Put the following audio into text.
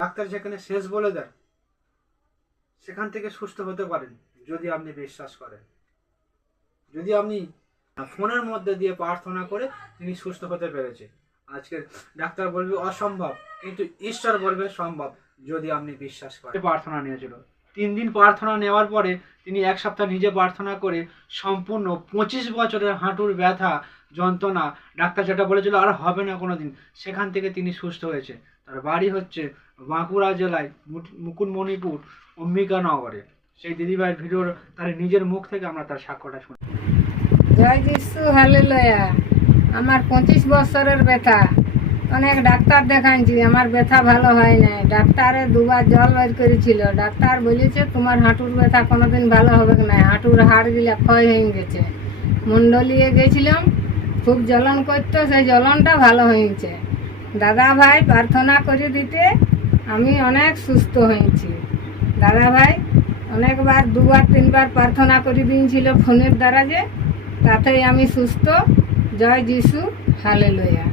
Doctor যেখানে শেষ বলে দেন সেখান থেকে সুস্থ হতে পারেন যদি আপনি বিশ্বাস করেন। যদি আপনি ফোনের মধ্যে দিয়ে প্রার্থনা করে তিনি সুস্থ হতে পেরেছে। আজকে ডাক্তার বলবে অসম্ভব, কিন্তু ঈশ্বর বলবে সম্ভব যদি আপনি বিশ্বাস করেন। প্রার্থনা নিয়েছিল 3 দিন প্রার্থনা নেওয়ার পরে তিনি 1 সপ্তাহ নিজে প্রার্থনা করে সম্পূর্ণ 25 বছরের হাঁটুর ব্যথা যন্ত্রণা ডাক্তার যেটা বলেছিল আর হবে না কোনোদিন, সেখান থেকে তিনি সুস্থ হয়েছে। তার বাড়ি হচ্ছে বাঁকুড়া জেলায় মুকুটমণিপুর অম্বিকানগরে। সেই দিদিভাইয়ের ভিডিওর তার নিজের মুখ থেকে আমরা তার সাক্ষ্যটা শুনি। জয় যিশু, হালেলুয়া। আমার 25 বছরের ব্যথা, অনেক ডাক্তার দেখাইছি, আমার ব্যথা ভালো হয় নাই। ডাক্তারে 2বার জল বের করেছিল। ডাক্তার বলেছে তোমার হাঁটুর ব্যথা কোনোদিন ভালো হবে না, হাঁটুর হাড়গুলা ক্ষয় হয়ে গেছে। মন্ডলিয়ে গেছিলাম, খুব জ্বলন করতো, সেই জ্বলনটা ভালো হয়েছে। দাদা ভাই প্রার্থনা করে দিতে আমি অনেক সুস্থ হয়েছি। দাদা ভাই অনেকবার 2বার 3বার প্রার্থনা করে দিয়েছিল ফোনের দ্বারা, যে তাতেই আমি সুস্থ। জয় যিশু, হালেলুয়া।